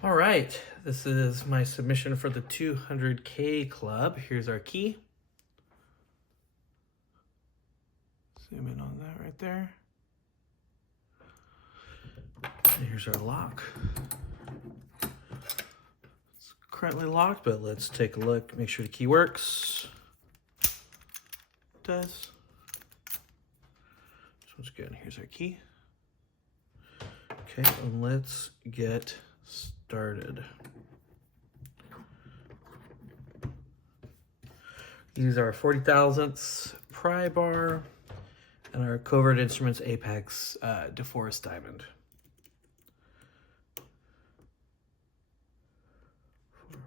All right, this is my submission for the 200K club. Here's our key. Zoom in on that right there. And here's our lock. It's currently locked, but let's take a look, make sure the key works. It does. This one's good. Here's our key. Okay, and let's get started. Use our 40 thousandths pry bar and our Covert Instruments Apex DeForest Diamond. 4,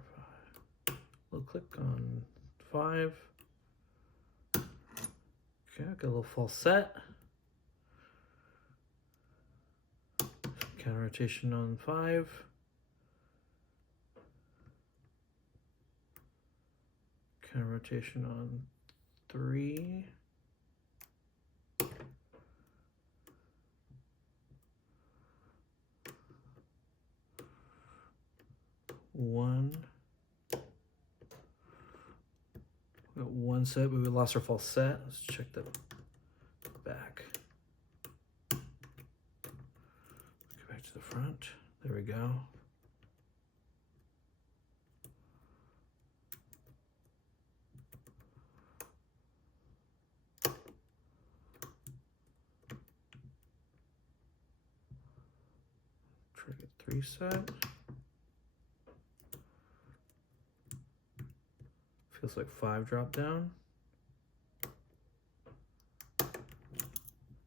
5. Little click on 5. Okay, got a little falset. Counter rotation on 5. Counter rotation on 3. One. We got one set, but we lost our falset. Let's check the back. Go back to the front. There we go. Try to get 3 set. Feels like 5 drop down.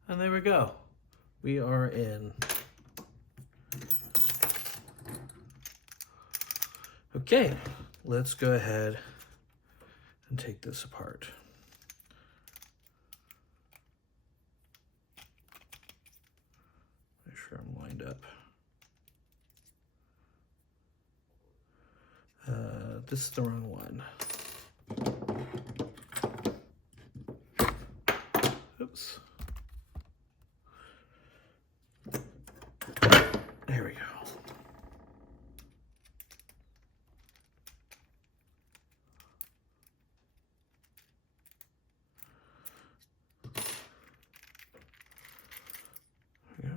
And there we go. We are in. Okay, let's go ahead and take this apart. Make sure I'm lined up. This is the wrong one. Oops. There we go. There we go.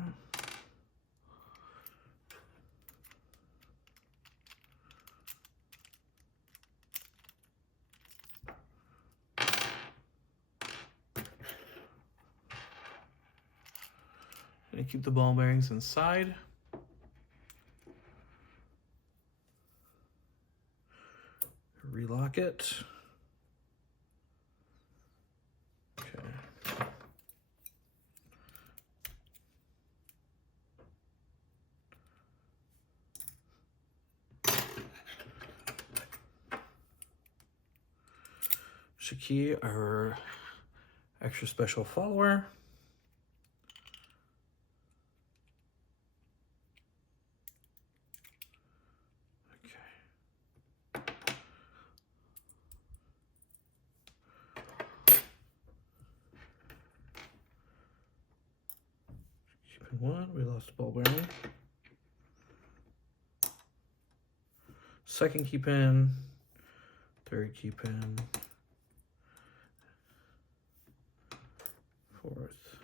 Gonna keep the ball bearings inside. Relock it. Okay. Shaki, our extra special follower. One, we lost the ball bearing. Second key pin, third key pin, fourth,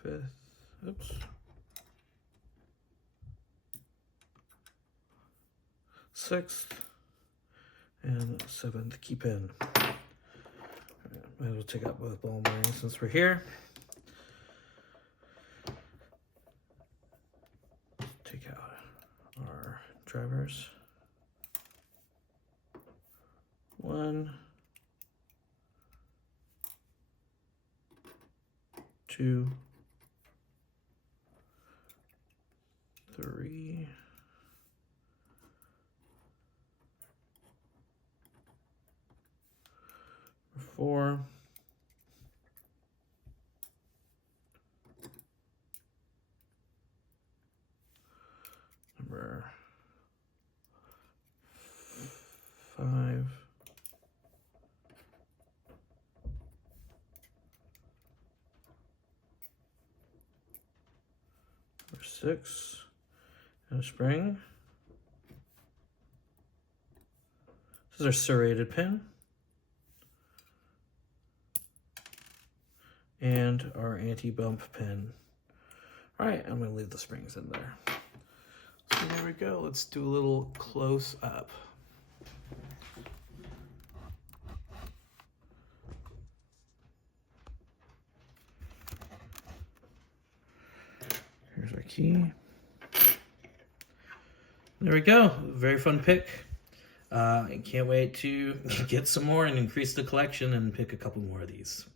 fifth, oops, sixth, and seventh key pin. Right, might as well take out both ball bearings since we're here. Take out our drivers. 1, 2, 3, 4, number 5, number 6, and a spring. This is our serrated pin. And our anti-bump pin. All right, I'm gonna leave the springs in there. So there we go. Let's do a little close up. Here's our key. There we go. Very fun pick. I can't wait to get some more and increase the collection and pick a couple more of these.